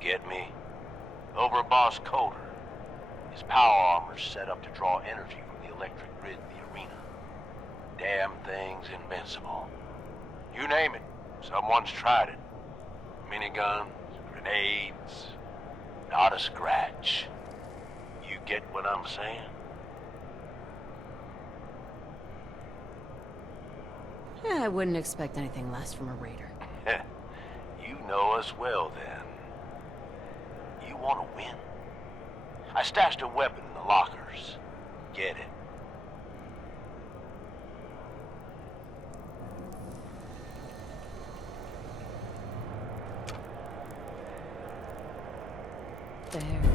get me? Over Boss Coder. His power armor's set up to draw energy from the electric grid in the arena. Damn thing's invincible. You name it, someone's tried it. Miniguns, grenades, not a scratch. You get what I'm saying? Yeah, I wouldn't expect anything less from a raider. You know us well, then. You want to win? I stashed a weapon in the lockers. Get it. There we go.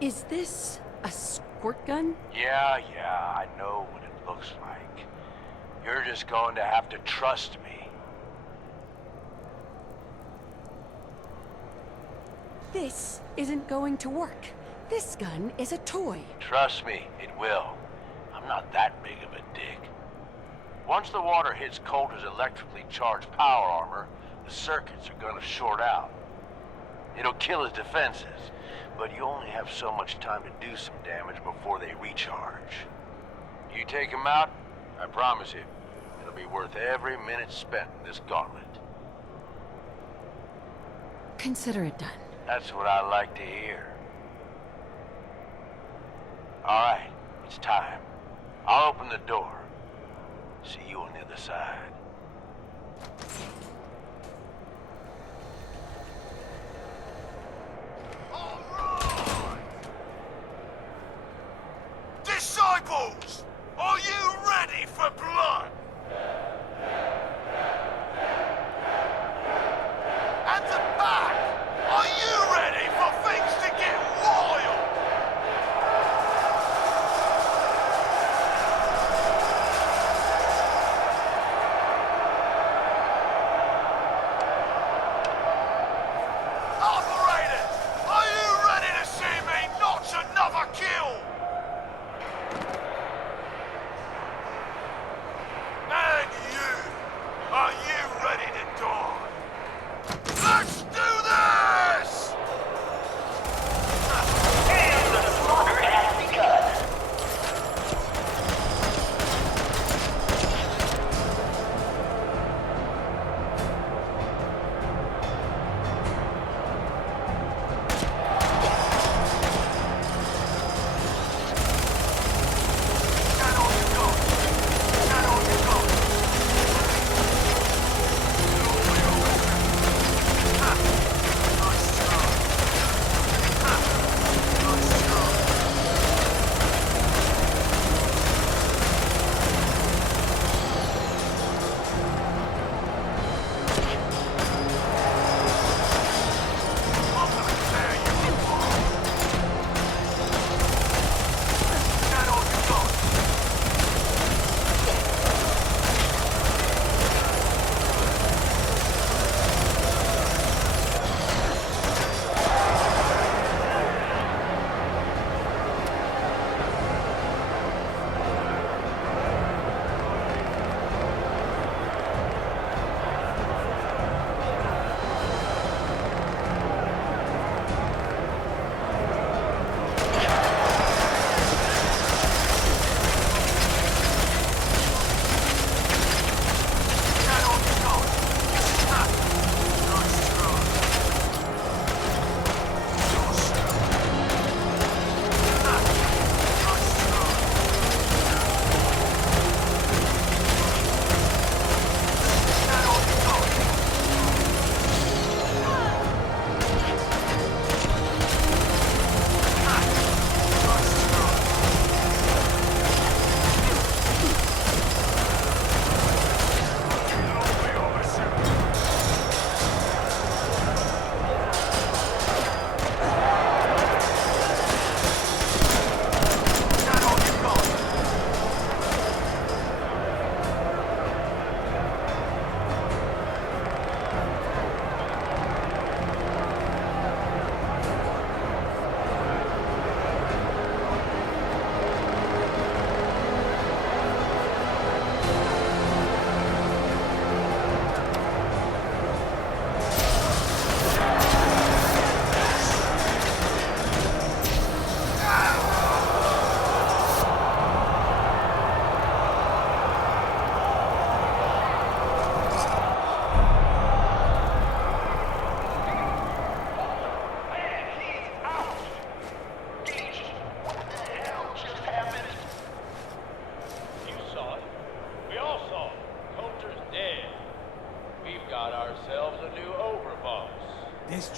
Is this a squirt gun? Yeah, I know what it looks like. You're just going to have to trust me. This isn't going to work. This gun is a toy. Trust me, it will. I'm not that big of a dick. Once the water hits Coulter's electrically charged power armor, the circuits are gonna short out. It'll kill his defenses, but you only have so much time to do some damage before they recharge. You take him out, I promise you, it'll be worth every minute spent in this gauntlet. Consider it done. That's what I like to hear. All right, it's time. I'll open the door. See you on the other side. All right! Disciples, are you ready for blood? At the back, are you ready for things to get wild? Operators, are you ready to see me notch another kill? And you, are you ready to die? Let's do this!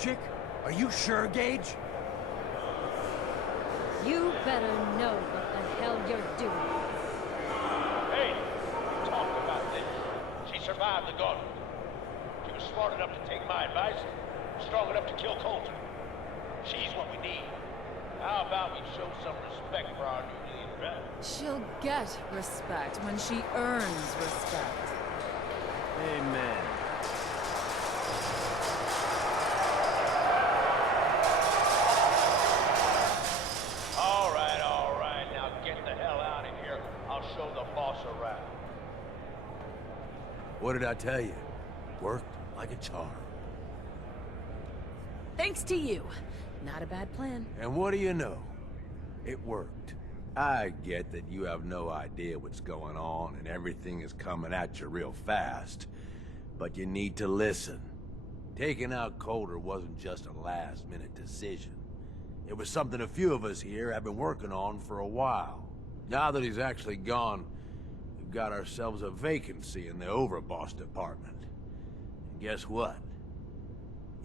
chick? Are you sure, Gage? You better know what the hell you're doing. Hey, we talked about this. She survived the gauntlet. She was smart enough to take my advice, strong enough to kill Colton. She's what we need. How about we show some respect for our new lead, right? She'll get respect when she earns respect. Amen. All right. Now get the hell out of here. I'll show the boss around. What did I tell you? Worked like a charm. Thanks to you. Not a bad plan. And what do you know? It worked. I get that you have no idea what's going on and everything is coming at you real fast. But you need to listen. Taking out Coulter wasn't just a last-minute decision. It was something a few of us here have been working on for a while. Now that he's actually gone, we've got ourselves a vacancy in the overboss department. And guess what?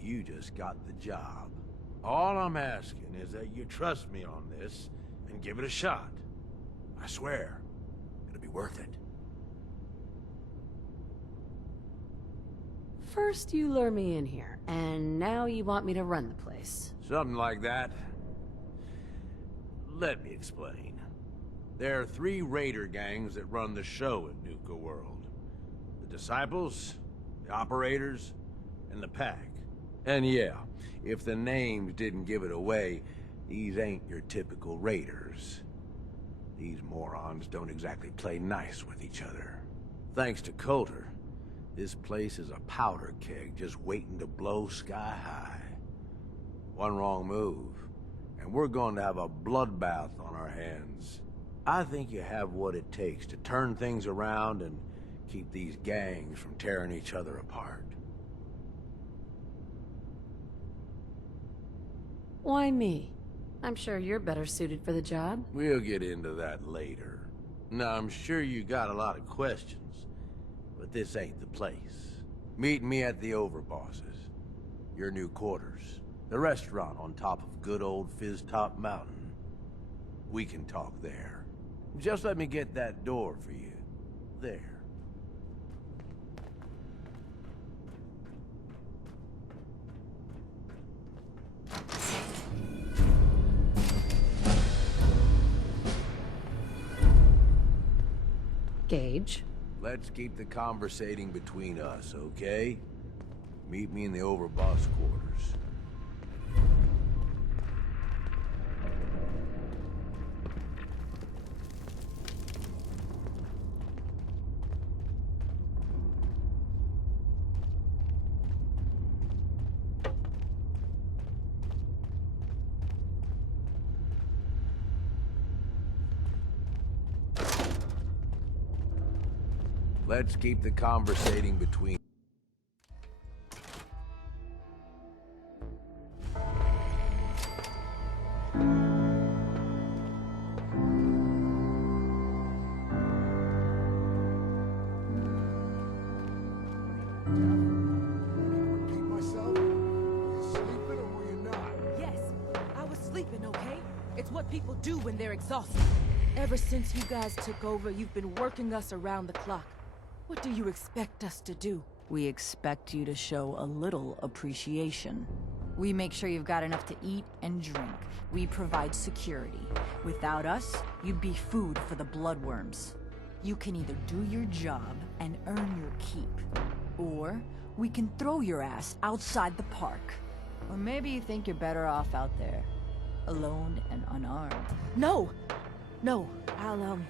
You just got the job. All I'm asking is that you trust me on this and give it a shot. I swear, it'll be worth it. First you lure me in here, and now you want me to run the place. Something like that. Let me explain. There are 3 raider gangs that run the show at Nuka World. The Disciples, the Operators, and the Pack. And yeah, if the names didn't give it away, these ain't your typical raiders. These morons don't exactly play nice with each other. Thanks to Coulter, this place is a powder keg just waiting to blow sky high. One wrong move, and we're going to have a bloodbath on our hands. I think you have what it takes to turn things around and keep these gangs from tearing each other apart. Why me? I'm sure you're better suited for the job. We'll get into that later. Now, I'm sure you got a lot of questions, but this ain't the place. Meet me at the Overbosses, your new quarters, the restaurant on top of good old Fizz Top Mountain. We can talk there. Just let me get that door for you. There. Gage. Let's keep the conversating between us, okay? Meet me in the Overboss quarters. Let's keep the conversating between... Repeat myself? Were you sleeping or were you not? Yes, I was sleeping, okay? It's what people do when they're exhausted. Ever since you guys took over, you've been working us around the clock. What do you expect us to do? We expect you to show a little appreciation. We make sure you've got enough to eat and drink. We provide security. Without us, you'd be food for the bloodworms. You can either do your job and earn your keep, or we can throw your ass outside the park. Or maybe you think you're better off out there, alone and unarmed. No! No, I'll,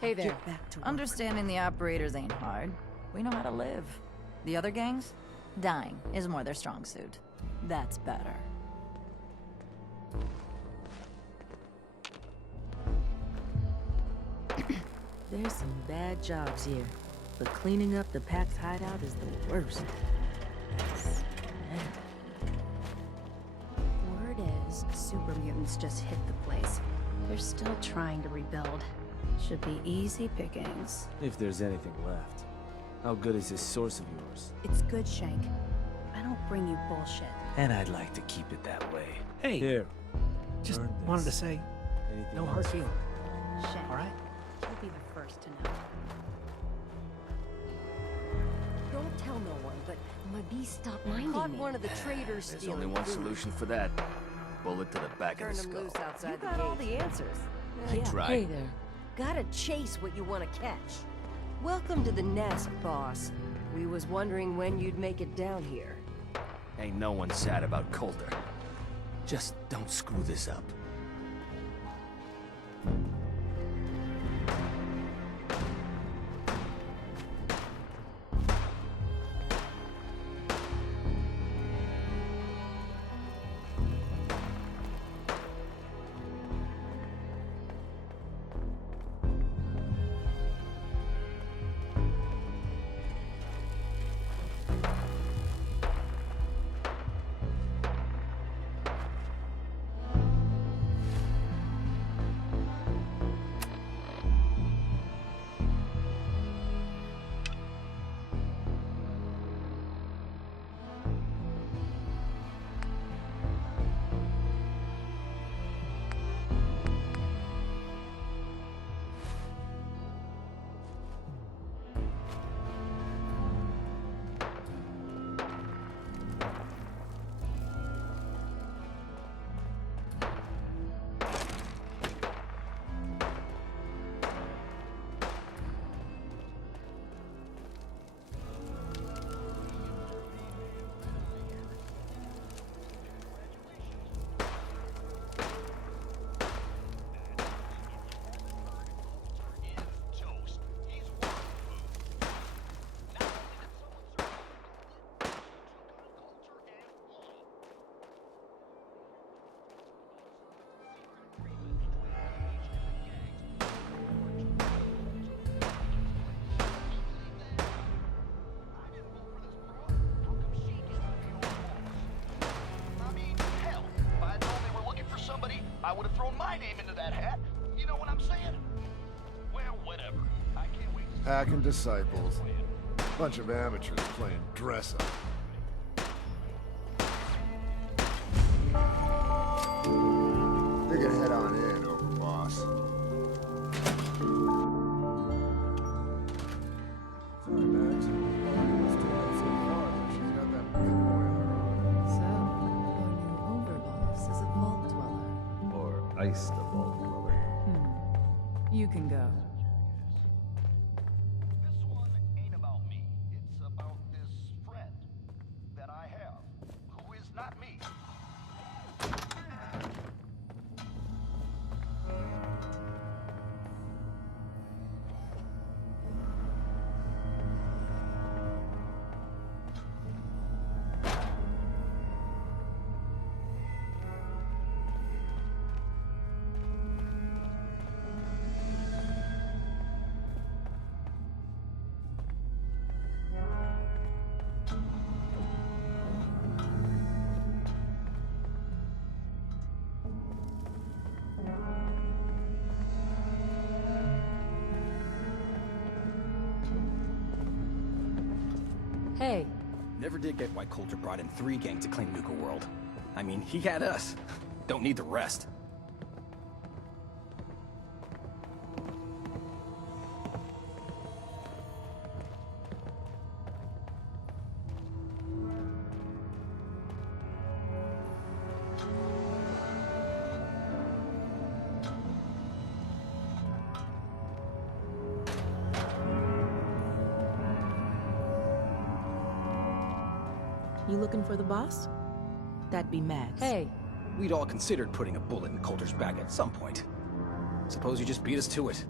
Hey there. get back to work. Understanding the operators ain't hard. We know how to live. The other gangs? Dying is more their strong suit. That's better. There's some bad jobs here, but cleaning up the Pack's hideout is the worst. Word is, super mutants just hit the place. They're still trying to rebuild. Should be easy pickings. If there's anything left. How good is this source of yours? It's good, Shank. I don't bring you bullshit. And I'd like to keep it that way. Hey, Here. just burn wanted to this. say, Anything no else? hard feelings. Shame. All right? You'll be the first to know. Don't tell no one, but my bee stopped minding Caught me. one of the traders There's stealing only one food. solution for that. Bullet to the back Turn of the him skull. loose outside You the got all gate. the answers. I tried. Hey there. Gotta chase what you want to catch. Welcome to the nest, boss. We was wondering when you'd make it down here. Ain't no one sad about Coulter. Just don't screw this up. I would have thrown my name into that hat. You know what I'm saying? Well, whatever. I can't wait to... Hacking disciples. Bunch of amateurs playing dress up. Dig it head on in, overboss. Sorry, Max. It's too late so far, but she's got that big boiler on. So, our new overboss is a vault dweller. Or ice the vault dweller. You can go. This one ain't about me. It's about this friend that I have, who is not me. Hey, Never did get why Coulter brought in 3 gangs to claim Nuka World. I mean, he had us. Don't need the rest. You looking for the boss? That'd be Max. hey, We'd all considered putting a bullet in Coulter's back at some point. Suppose you just beat us to it.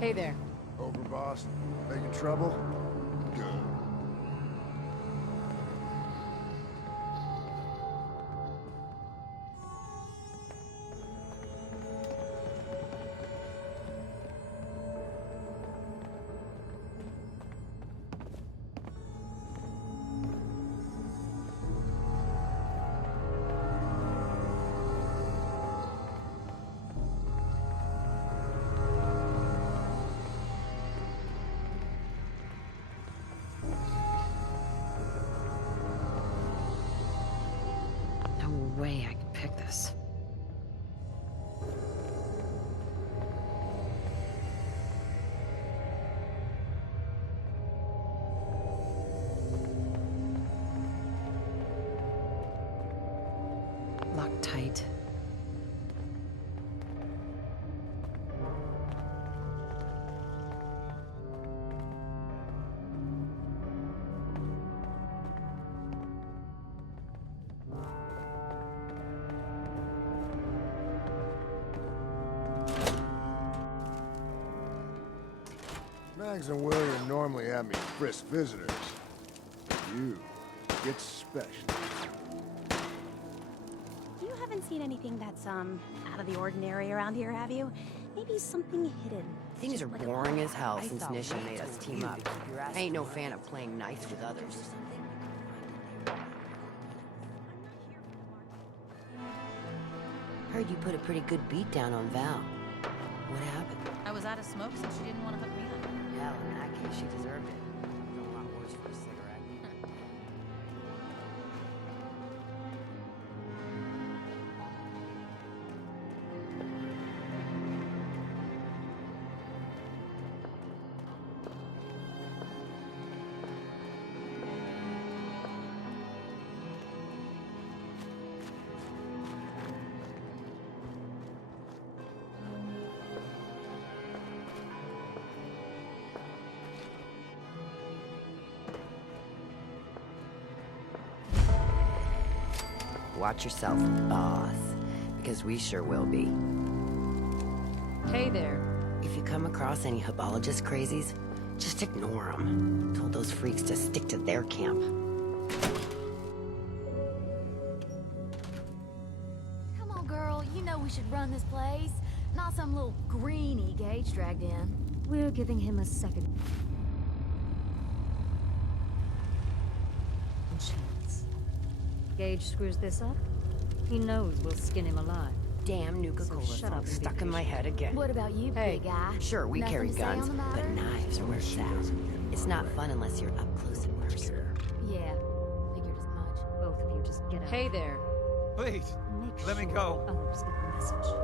hey there. Overboss, making trouble? Good. way I could pick this. Locked tight. Mags and William normally have me frisk visitors. You get special. You haven't seen anything that's, out of the ordinary around here, have you? Maybe something hidden. Things are Like a boring as puzzle. hell since Nisha made us team up. I ain't no fan of playing nice with others. Heard you put a pretty good beat down on Val. What happened? I was out of smoke, so she didn't want to hook me up. Hell, in that case, she deserved it. A lot worse for a cigarette. Watch yourself, boss. Because we sure will be. Hey there. If you come across any Hibologist crazies, just ignore them. Told those freaks to stick to their camp. Come on, girl. You know we should run this place. Not some little greenie Gage dragged in. We're giving him a second chance. Gage screws this up, he knows we'll skin him alive. Damn Nuka So Cola shut up song and be stuck in my head again. What about you, Hey, big guy? Sure, we Nothing carry to say guns, on the but matter? knives are where it's at. It's not fun unless you're up close and personal. Yeah, figured as much. Both of you just get out. Hey there. Please, And make let me sure go. others get the message.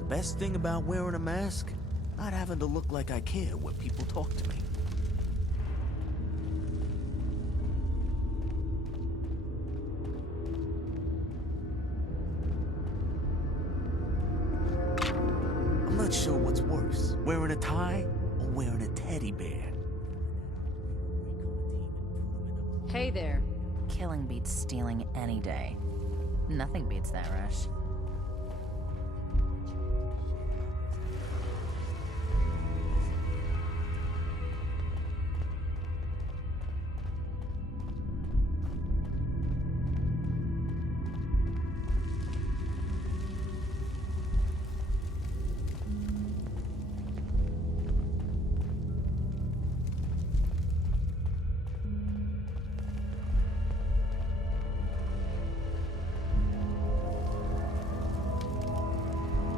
The best thing about wearing a mask? Not having to look like I care when people talk to me. I'm not sure what's worse, wearing a tie or wearing a teddy bear. Hey there. Killing beats stealing any day. Nothing beats that rush.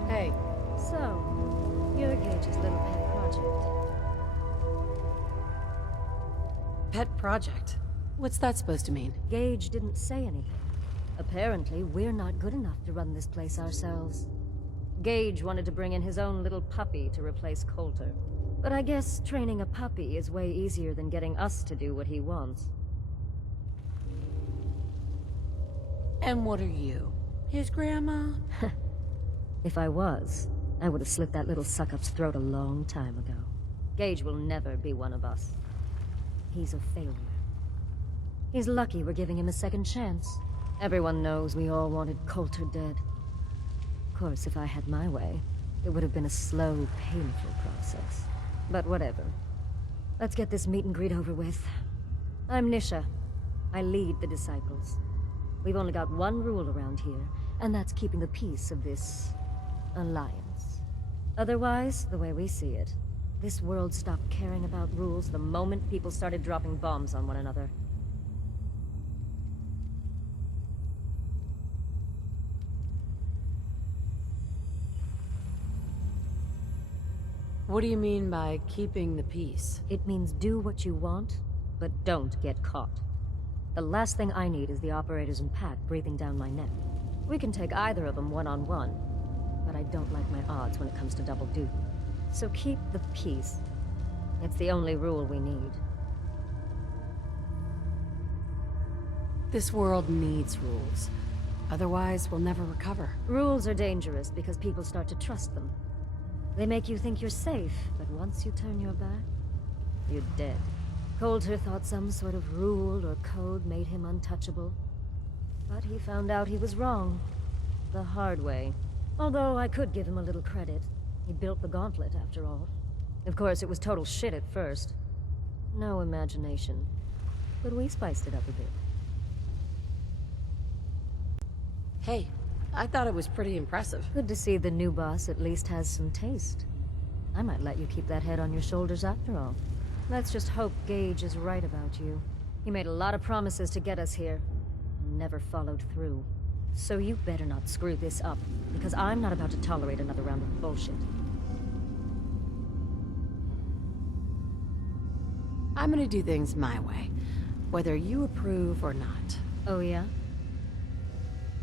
Hey. So, you're Gage's little pet project. Pet project? What's that supposed to mean? Gage didn't say anything. Apparently, we're not good enough to run this place ourselves. Gage wanted to bring in his own little puppy to replace Coulter. But I guess training a puppy is way easier than getting us to do what he wants. And what are you? His grandma? If I was, I would have slit that little suck-up's throat a long time ago. Gage will never be one of us. He's a failure. He's lucky we're giving him a second chance. Everyone knows we all wanted Coulter dead. Of course, if I had my way, it would have been a slow, painful process. But whatever. Let's get this meet and greet over with. I'm Nisha. I lead the Disciples. We've only got one rule around here, and that's keeping the peace of this alliance. Otherwise, the way we see it, this world stopped caring about rules the moment people started dropping bombs on one another. What do you mean by keeping the peace? It means do what you want, but don't get caught. The last thing I need is the operators and Pack breathing down my neck. We can take either of them one-on-one, but I don't like my odds when it comes to double duty. So keep the peace. It's the only rule we need. This world needs rules. Otherwise, we'll never recover. Rules are dangerous because people start to trust them. They make you think you're safe, but once you turn your back, you're dead. Coulter thought some sort of rule or code made him untouchable. But he found out he was wrong. The hard way. Although I could give him a little credit. He built the gauntlet, after all. Of course, it was total shit at first. No imagination. But we spiced it up a bit. Hey, I thought it was pretty impressive. Good to see the new boss at least has some taste. I might let you keep that head on your shoulders after all. Let's just hope Gage is right about you. He made a lot of promises to get us here, and never followed through. So you better not screw this up, because I'm not about to tolerate another round of bullshit. I'm gonna do things my way, whether you approve or not. Oh yeah?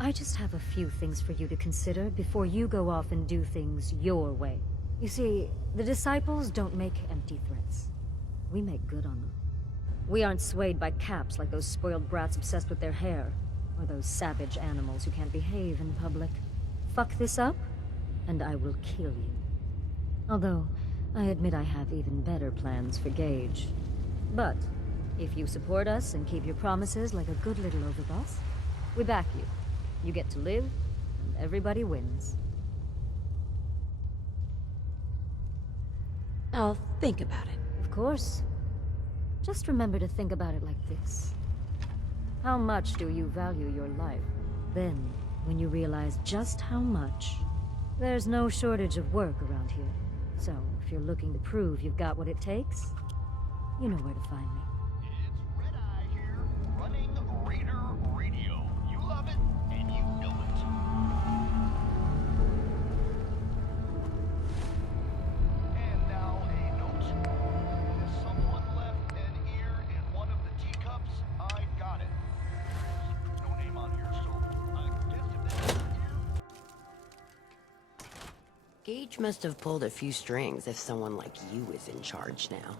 I just have a few things for you to consider before you go off and do things your way. You see, the Disciples don't make empty threats. We make good on them. We aren't swayed by caps like those spoiled brats obsessed with their hair, or those savage animals who can't behave in public. Fuck this up, and I will kill you. Although, I admit I have even better plans for Gage. But, if you support us and keep your promises like a good little overboss, we back you. You get to live, and everybody wins. I'll think about it. Of course. Just remember to think about it like this. How much do you value your life? Then, when you realize just how much, there's no shortage of work around here. So, if you're looking to prove you've got what it takes, you know where to find me. It's Red Eye here, running Raider Radio. You love it, and you know it. And now a note. If someone left an ear in one of the teacups, I got it. There's no name on here, so I guess if that's your ear... Gage must have pulled a few strings if someone like you is in charge now.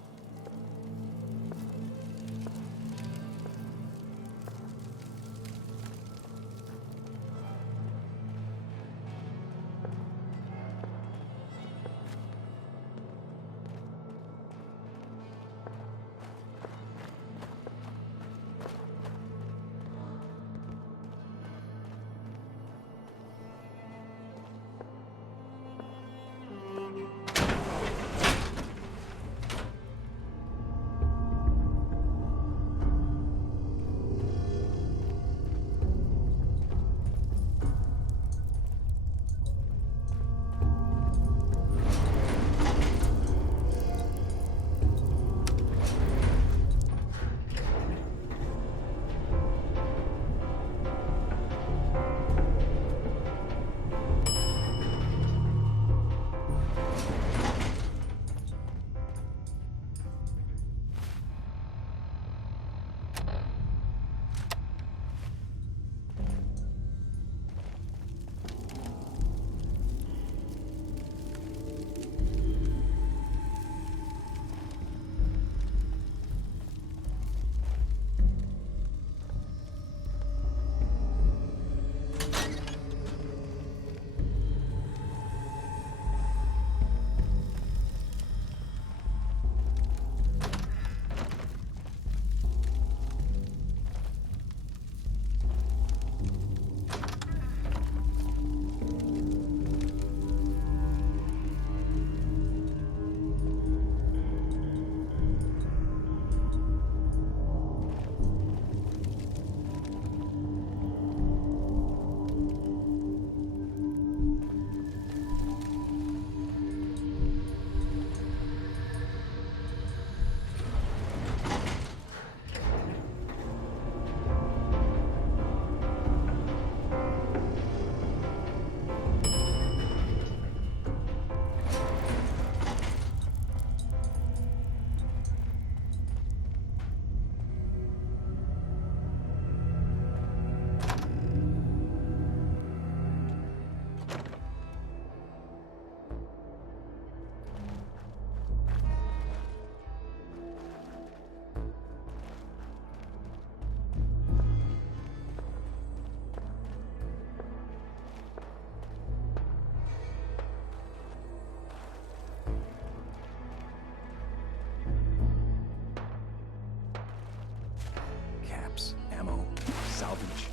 salvage,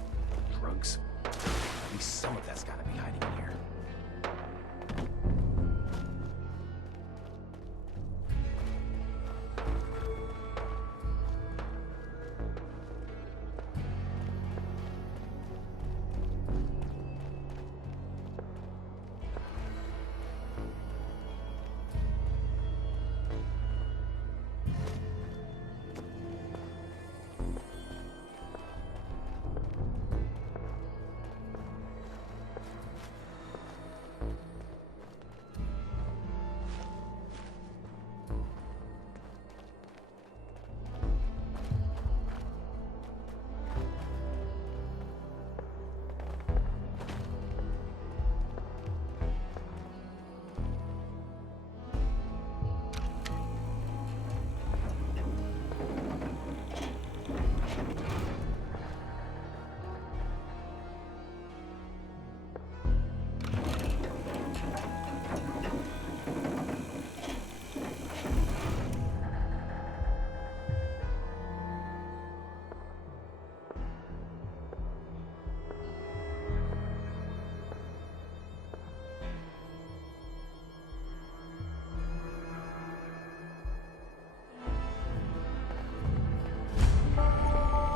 drugs. At least some of that's gotta be hiding in here.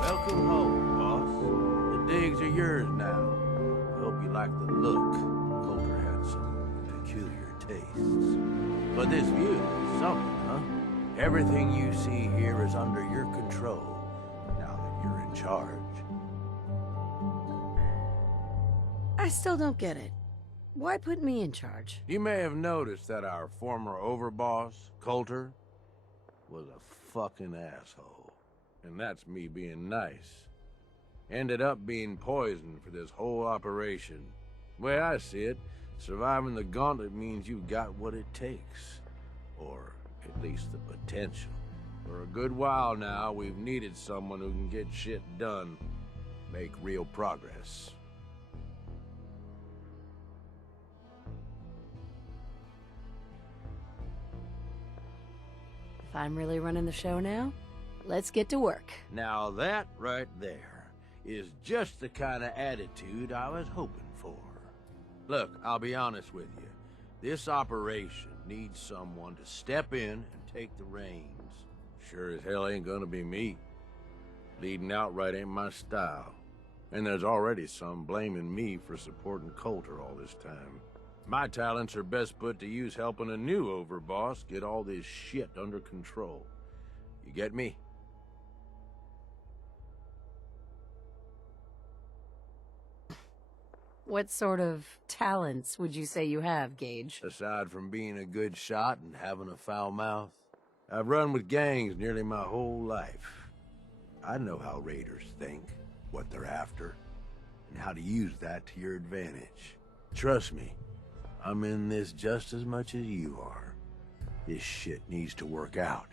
Welcome home, boss. The digs are yours now. I hope you like the look. Coulter had some peculiar tastes. But this view is something, huh? Everything you see here is under your control, now that you're in charge. I still don't get it. Why put me in charge? You may have noticed that our former overboss, Coulter, was a fucking asshole. And that's me being nice. Ended up being poisoned for this whole operation. The way I see it, surviving the gauntlet means you've got what it takes. Or at least the potential. For a good while now, we've needed someone who can get shit done, make real progress. If I'm really running the show now, let's get to work. Now that right there is just the kind of attitude I was hoping for. Look, I'll be honest with you. This operation needs someone to step in and take the reins. Sure as hell ain't gonna be me. Leading outright ain't my style. And there's already some blaming me for supporting Coulter all this time. My talents are best put to use helping a new overboss get all this shit under control. You get me? What sort of talents would you say you have, Gage? Aside from being a good shot and having a foul mouth, I've run with gangs nearly my whole life. I know how raiders think, what they're after, and how to use that to your advantage. Trust me, I'm in this just as much as you are. This shit needs to work out.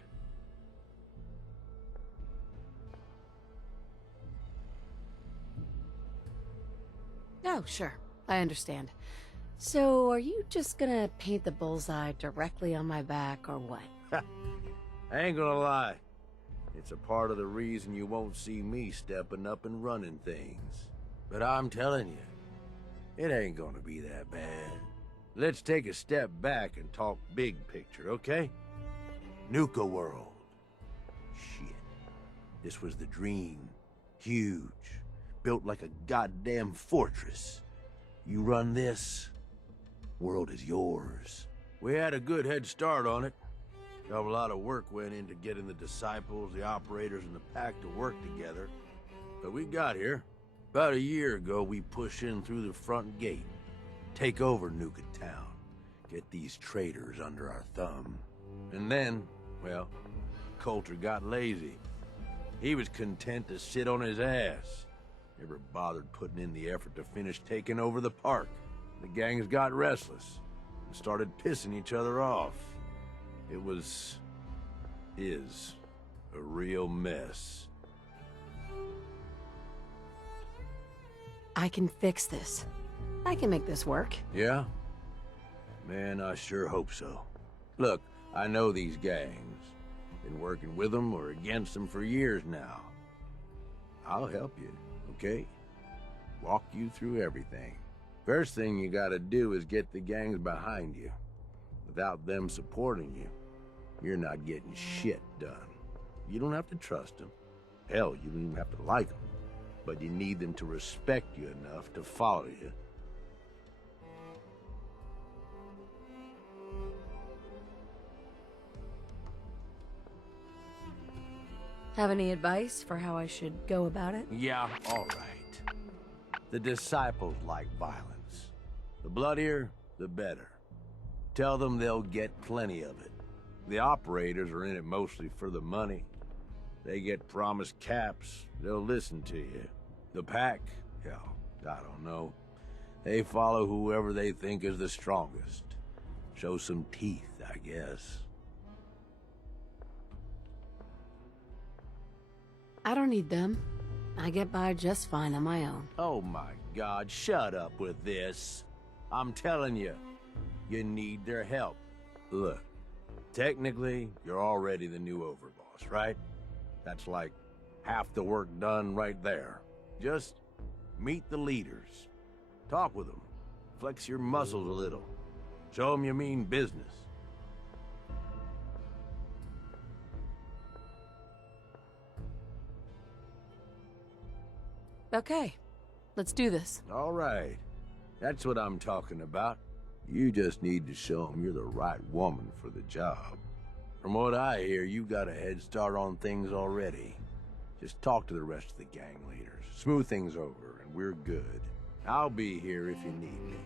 Oh, sure. I understand. So, are you just gonna paint the bullseye directly on my back, or what? I ain't gonna lie. It's a part of the reason you won't see me stepping up and running things. But I'm telling you, it ain't gonna be that bad. Let's take a step back and talk big picture, okay? Nuka world. Shit. This was the dream. Huge. Built like a goddamn fortress. You run this, world is yours. We had a good head start on it. A lot of work went into getting the disciples, the operators, and the pack to work together. But we got here. About a year ago, we pushed in through the front gate. Take over Nuka Town. Get these traitors under our thumb. And then, well, Coulter got lazy. He was content to sit on his ass. Never bothered putting in the effort to finish taking over the park. The gangs got restless and started pissing each other off. It is a real mess. I can fix this. I can make this work. Yeah? Man, I sure hope so. Look, I know these gangs. Been working with them or against them for years now. I'll help you, Okay. Walk you through everything. First thing you gotta do is get the gangs behind you. Without them supporting you, you're not getting shit done. You don't have to trust them. Hell, you don't even have to like them. But you need them to respect you enough to follow you. Have any advice for how I should go about it? Yeah, all right. The disciples like violence. The bloodier, the better. Tell them they'll get plenty of it. The operators are in it mostly for the money. They get promised caps, they'll listen to you. The pack, hell, I don't know. They follow whoever they think is the strongest. Show some teeth, I guess. I don't need them. I get by just fine on my own. Oh my God, shut up with this. I'm telling you, you need their help. Look, technically, you're already the new overboss, right? That's like half the work done right there. Just meet the leaders. Talk with them. Flex your muscles a little. Show them you mean business. Okay, let's do this. All right. That's what I'm talking about. You just need to show them you're the right woman for the job. From what I hear, you got a head start on things already. Just talk to the rest of the gang leaders. Smooth things over, and we're good. I'll be here if you need me.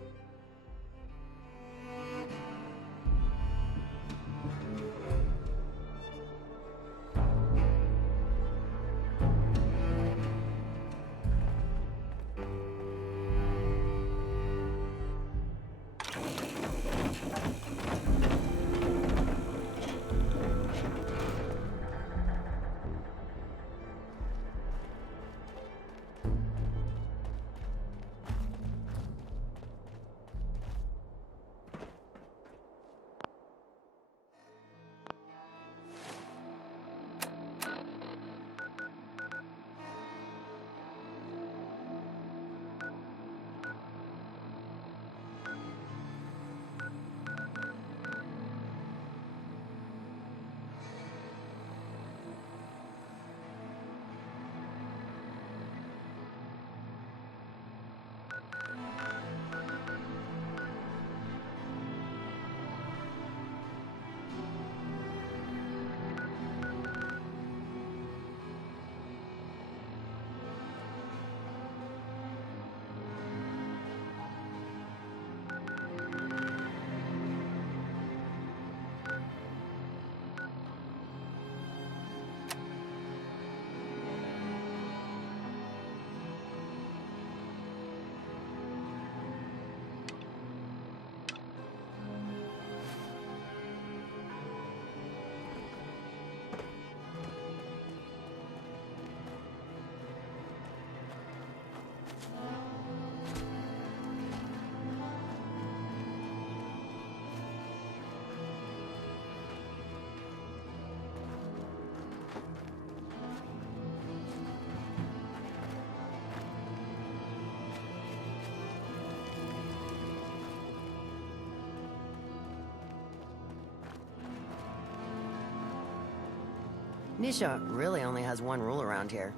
Nisha really only has one rule around here.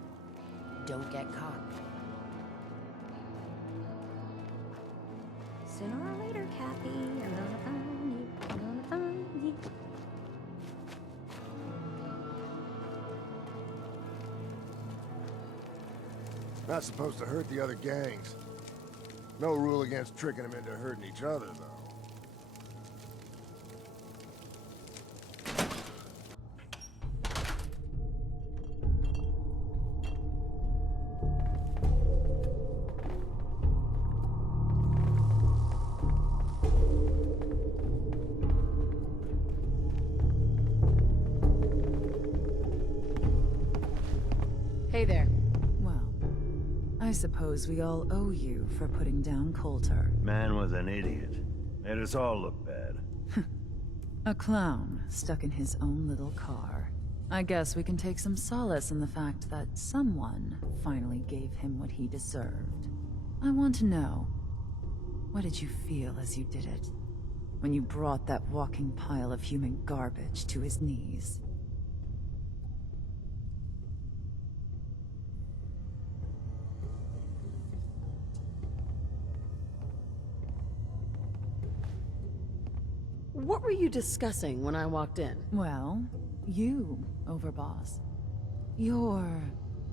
Don't get caught. Sooner or later, Kathy, you're gonna find me. You're gonna find me. Not supposed to hurt the other gangs. No rule against tricking them into hurting each other, though. Hey there. Well, I suppose we all owe you for putting down Coulter. Man was an idiot. Made us all look bad. A clown stuck in his own little car. I guess we can take some solace in the fact that someone finally gave him what he deserved. I want to know, what did you feel as you did it? When you brought that walking pile of human garbage to his knees? What were you discussing when I walked in? Well, you, Overboss. You're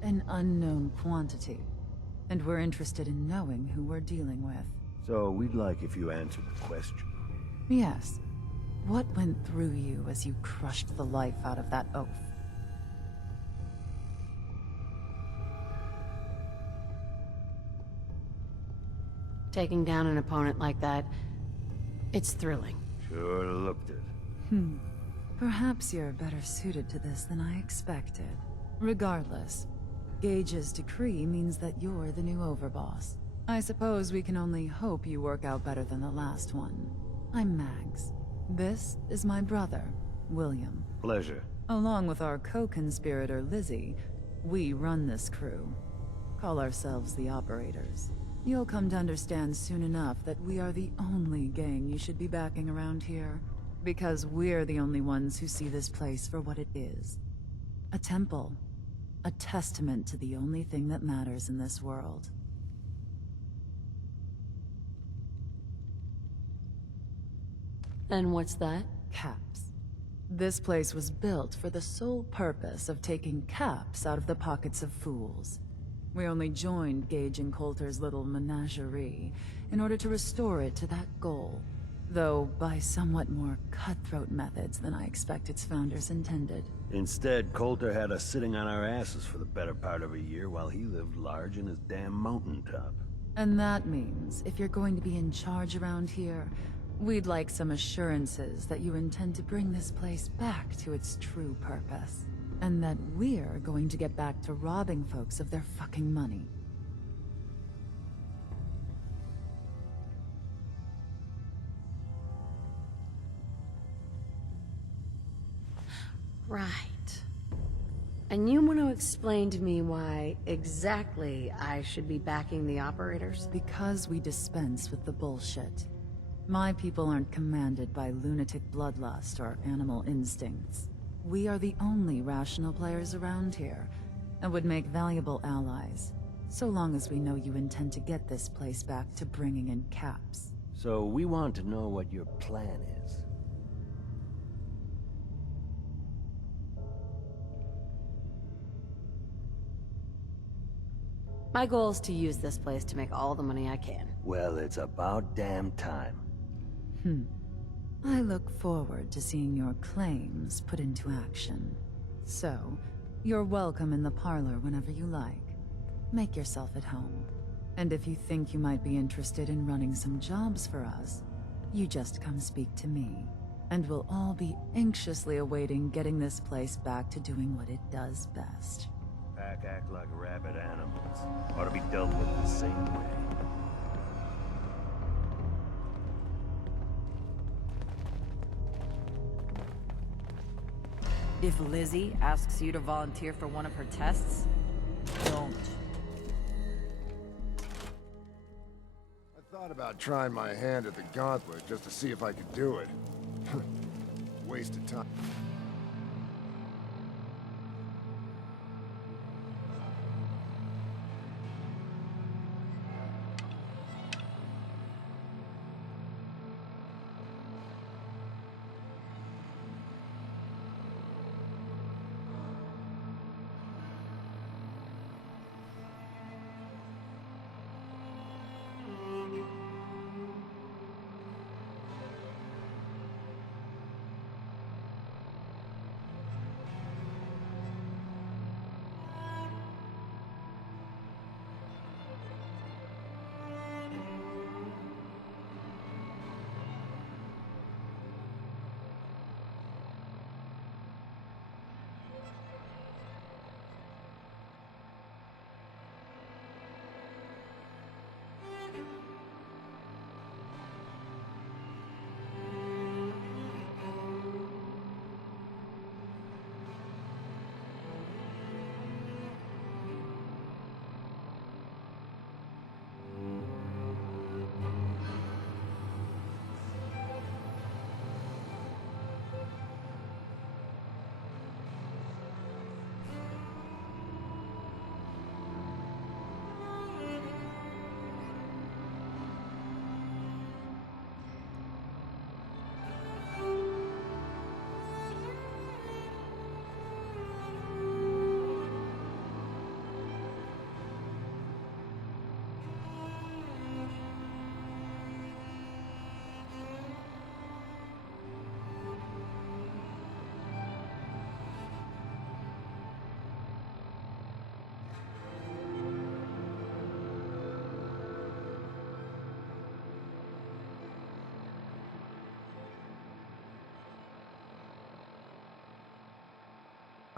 an unknown quantity, and we're interested in knowing who we're dealing with. So we'd like if you answered the question. Yes. What went through you as you crushed the life out of that oaf? Taking down an opponent like that, it's thrilling. Sure looked it. Perhaps you're better suited to this than I expected. Regardless, Gage's decree means that you're the new Overboss. I suppose we can only hope you work out better than the last one. I'm Mags. This is my brother, William. Pleasure. Along with our co-conspirator, Lizzie, we run this crew. Call ourselves the Operators. You'll come to understand soon enough that we are the only gang you should be backing around here. Because we're the only ones who see this place for what it is. A temple. A testament to the only thing that matters in this world. And what's that? Caps. This place was built for the sole purpose of taking caps out of the pockets of fools. We only joined Gage and Coulter's little menagerie in order to restore it to that goal. Though by somewhat more cutthroat methods than I expect its founders intended. Instead, Coulter had us sitting on our asses for the better part of a year while he lived large in his damn mountaintop. And that means, if you're going to be in charge around here, we'd like some assurances that you intend to bring this place back to its true purpose. And that we're going to get back to robbing folks of their fucking money. Right. And you want to explain to me why exactly I should be backing the Operators? Because we dispense with the bullshit. My people aren't commanded by lunatic bloodlust or animal instincts. We are the only rational players around here, and would make valuable allies, so long as we know you intend to get this place back to bringing in caps. So we want to know what your plan is. My goal is to use this place to make all the money I can. Well, it's about damn time. I look forward to seeing your claims put into action. So, you're welcome in the parlor whenever you like. Make yourself at home. And if you think you might be interested in running some jobs for us, you just come speak to me. And we'll all be anxiously awaiting getting this place back to doing what it does best. Pack act like rabid animals. Ought to be dealt with the same way. If Lizzie asks you to volunteer for one of her tests, don't. I thought about trying my hand at the gauntlet just to see if I could do it. Waste of time.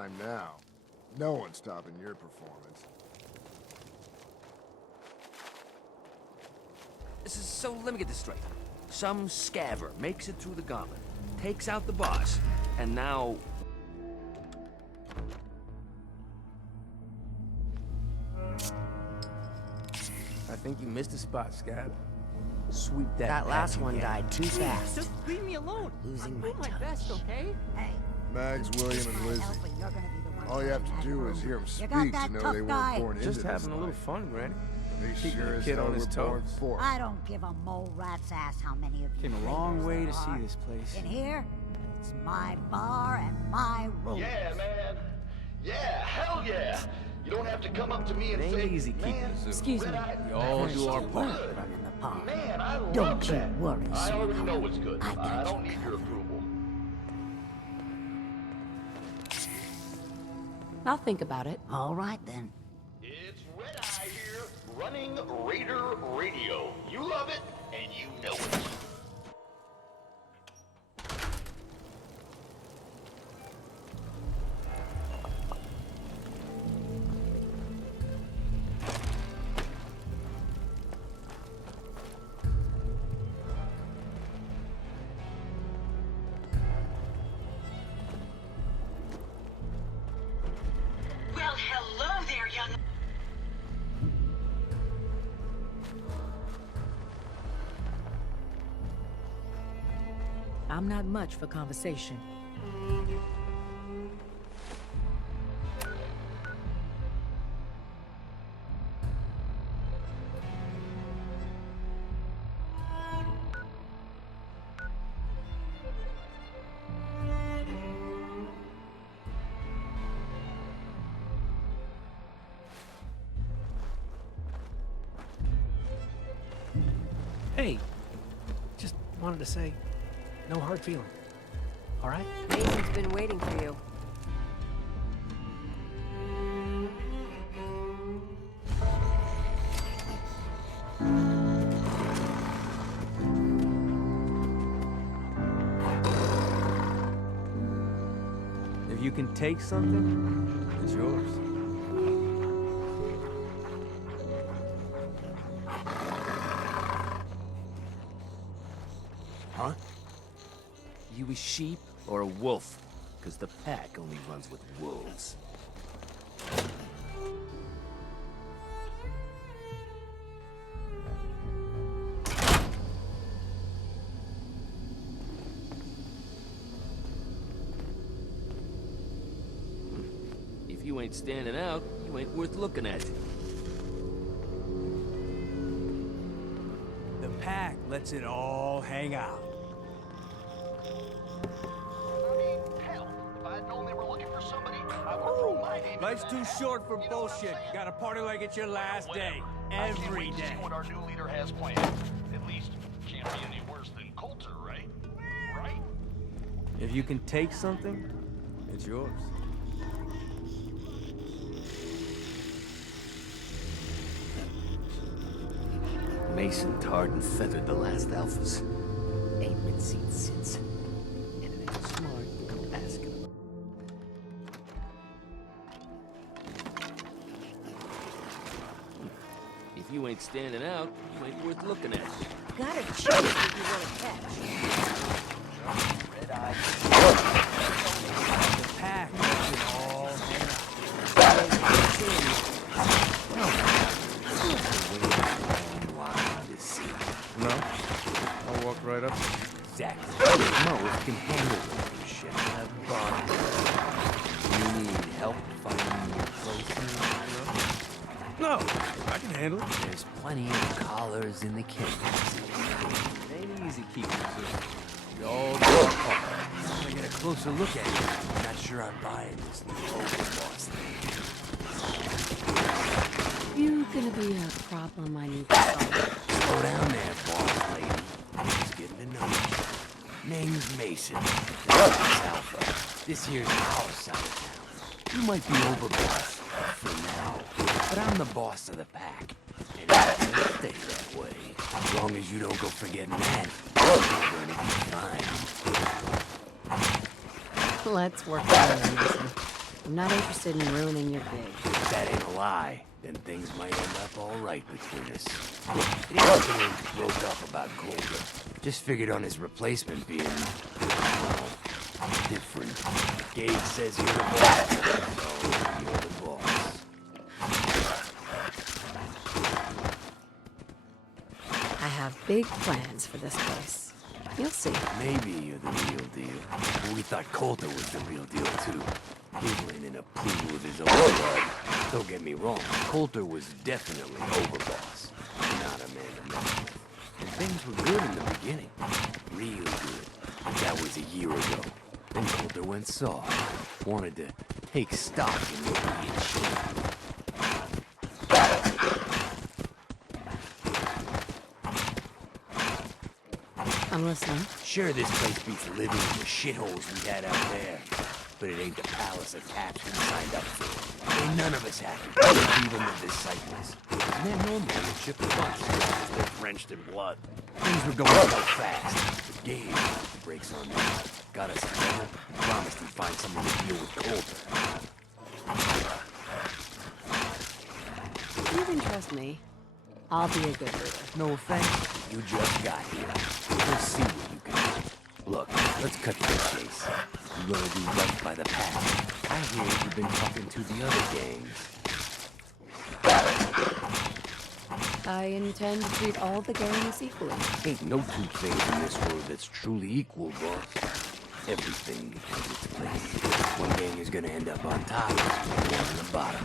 time now. No one's stopping your performance. So let me get this straight. Some scaver makes it through the gauntlet, takes out the boss, and now... I think you missed a spot, Scab. Sweep that. That last patch one again. died too fast. Just leave me alone. Losing I'll do my best, okay? Hey. Mags, William, and Lizzie. You're gonna be the one All you have to do is hear them speak to know they weren't born into Just this having a little life. fun, Granny. They Keeping sure the as kid hell on his were born toes. for it. I don't give a mole rat's ass how many of you Came a figures long way there to see are. this place. In here, it's my bar and my rules. Yeah, man. Yeah, hell yeah. You don't have to come up to me and It ain't say, easy keeping man, the zoo. Excuse me. We all do our part. Running the pond. Man, I love Don't you that. worry, I already sweetheart. know it's good. I got I you don't need your approval. I'll think about it. All right, then. It's Red Eye here, running Raider Radio. You love it, and you know it. Well, hello there, young... I'm not much for conversation. Hey, just wanted to say, no hard feeling. All right? Mason's been waiting for you. If you can take something, it's yours. Huh? You a sheep or a wolf? Because the pack only runs with wolves. If you ain't standing out, you ain't worth looking at. The pack lets it all hang out. I mean, hell, if I had known they were looking for somebody, I would have thrown my name Life's into too that short for hat. You know what I'm bullshit. saying? Gotta party like it's your last day. I can't Every wait to day. see what our new leader has planned. At least, can't be any worse than Coulter, right? Right? If you can take something, it's yours. Mason tarred and feathered the last alphas. Ain't been seen since. And it ain't smart asking him. If you ain't standing out, you ain't worth looking at. Gotta choose what you want to catch. Red Eye. The pack lets it all hang out. No? I'll walk right up. Exactly. Mo can handle this shit. You need help finding your clothes? No, I can handle it. There's plenty of collars in the case. It ain't easy keeping this. We all do our part. I want to get a closer look at it. I'm not sure I'm buying this new overboss thing. You gonna be a problem I need to solve? Slow down there, boss lady. I'm just getting to know you. Name's Mason. Alpha. This here's our side of town. You might be overboss for now, but I'm the boss of the pack. And it's gonna stay that way. As long as you don't go forgetting that, you're gonna be fine. Let's work together, Mason. I'm not interested in ruining your gig. If that ain't a lie, then things might end up all right between us. It ain't broke up about Colter. Just figured on his replacement being, well, different. Gage says you're the boss, so you're the boss. I have big plans for this place. You'll see. Maybe you're the real deal. But we thought Colter was the real deal, too. Giggling in a pool of his own blood. Don't get me wrong, Colter was definitely overboss. Not a man to mess with. And things were good in the beginning. Real good. But that was a year ago. Then Colter went soft. Wanted to take stock in what he had achieved. I'm listening. Sure, this place beats living in the shitholes we had out there. But it ain't the palace of caps we signed up for. Ain't none of us happy, even the disciples. And they're normally a chip of bunch, they're drenched in blood. Things were going so fast. But Gage breaks on me. Got us together, and promised he'd find someone to deal with Colter. You can trust me. I'll be a good leader. No offense, you just got here. We'll see what you can do. Look, let's cut to the chase. You're gonna do right by the pack. I hear you've been talking to the other gangs. I intend to treat all the gangs equally. Ain't no two things in this world that's truly equal, boss. Everything has its place. One gang is gonna end up on top, one on the bottom.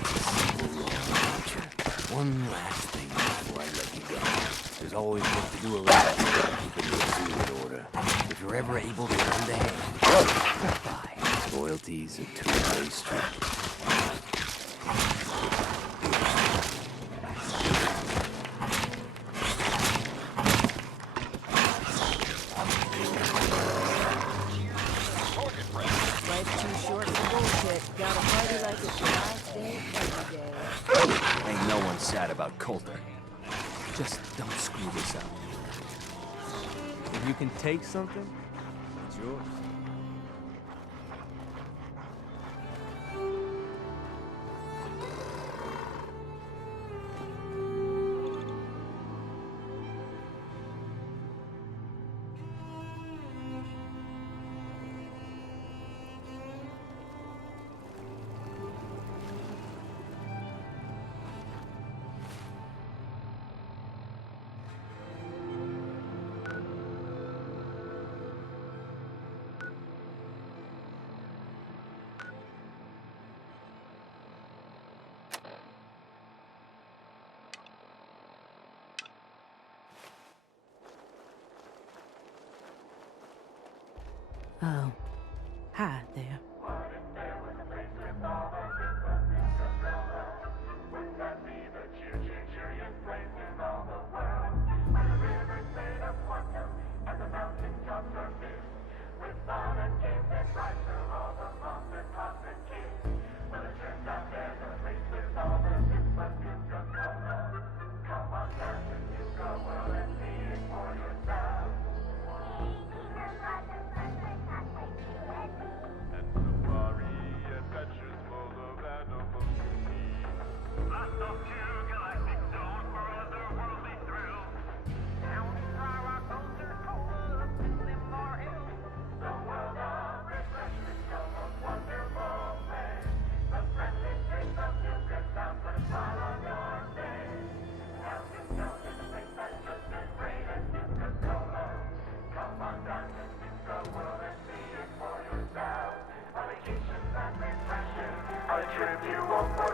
It's a simple law of nature. One last thing before I let you go. There's always work to do around here, keeping your suit in order. If you're ever able to lend a hand, stop by. Loyalty's a two-way street. Life's too short for bullshit. Gotta party like it's your last day every day. Ain't no one sad about Colter. Just don't screw this up. If you can take something, it's yours. Oh. Hi there. A trip you won't forget.